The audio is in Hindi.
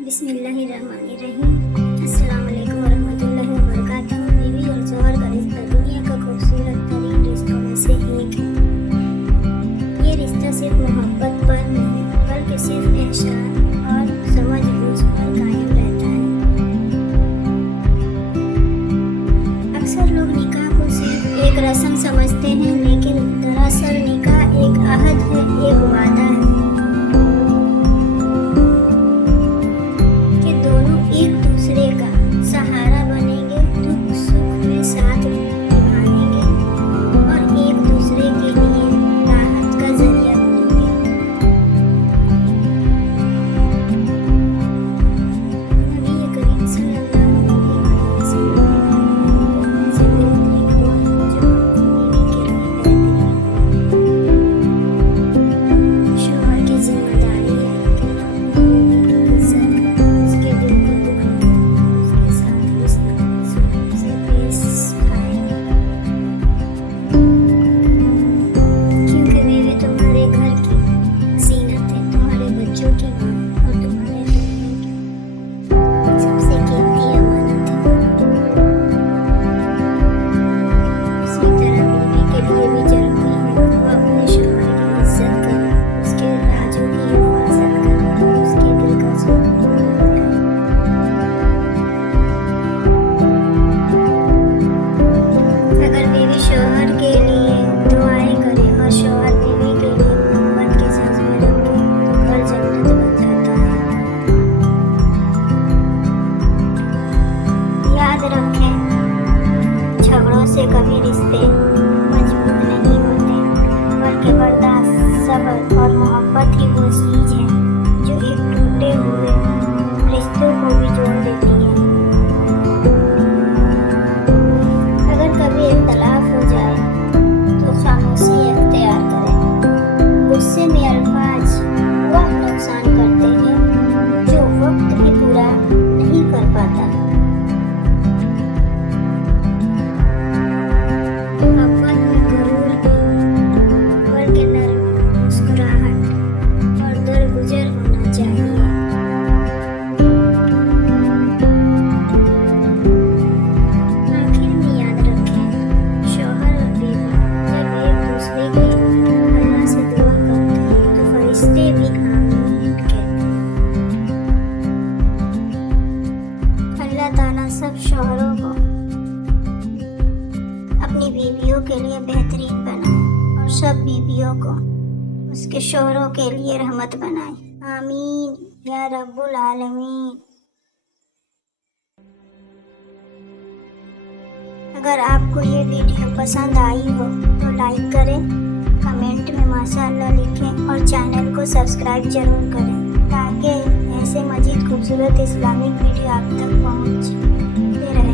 बिस्मिल्लाहिर्रहमानिर्रहीम। अस्सलाम वालेकुम वरहमतुल्लाहि वबरकातुहू। बीवी और शौहर का रिश्ता दुनिया का खूबसूरत तरीन रिश्तों में से एक है। ये रिश्ता सिर्फ मोहब्बत पर नहीं बल्कि सिर्फ एहसान और समझ बूझ पर कायम रहता है। अक्सर लोग निकाह को सिर्फ एक रस्म समझते हैं, लेकिन दरअसल निकाह एक अहद है, एक वादा है कि दोनों एक दूसरे का सहारा बनेंगे, दुख सुख में साथ निभाएंगे और एक दूसरे के लिए राहत का जरिया बनेंगे। नबी करीम सल्लल्लाहु अलैहि वसल्लम से बेहतरीन वो है जो बीवी के लिए बेहतरीन। शौहर की जिम्मेदारी है कि अपनी बीवी की इज्जत करे, उसके दिल को दुख न दे, उसके साथ रिश्ता से पेश आए, क्योंकि बीवी तुम्हारे घर की जीनत है, तुम्हारे बच्चों की माँ और तुम्हारे दुनिया की सबसे कीमती अमानत है। उसी तरह बीवी के लिए भी जरूरी है कि वो अपने शौहर की इज्जत करे, उसके राजों की हिफाजत करे और उसके दिल का सुकून बन जाए। अगर बीवी शौहर के लिए दुआएं करे और शौहर बीवी के लिए मोहब्बत के जज्बे रखे तो घर जन्नत बन जाता है। याद रखें, झगड़ों से कभी रिश्ते मजबूत नहीं होते, बल्कि बर्दाश्त, सब्र और मोहब्बत ही वो चीज है जो एक टूटे हुए रिश्तों को भी जोड़ देती है। अगर कभी इख्तलाफ हो जाए तो खामोशी अख्तियार करें। गुस्से में अल्फाज वह नुकसान करते हैं जो वक्त भी पूरा नहीं कर पाता। मोहब्बत में गुरूर नहीं बल्कि नरमी, मुस्कुराहट और दरगुजर होना चाहिए। आखिर में याद रखें, शौहर और बीवी जब एक दूसरे के लिए अल्लाह से दुआ करते हैं तो फरिश्ते भी आमीन कहते हैं। अल्लाह ताला सब शौहरों को अपनी बीवियों के लिए बेहतरीन बनाए और सब बीवियों को उसके शौहरों के लिए रहमत बनाए। आमीन या रब्बुल आलमीन। अगर आपको ये वीडियो पसंद आई हो तो लाइक करें, कमेंट में माशाअल्लाह लिखें और चैनल को सब्सक्राइब जरूर करें ताकि ऐसे मजीद खूबसूरत इस्लामिक वीडियो आप तक पहुंचते रहे।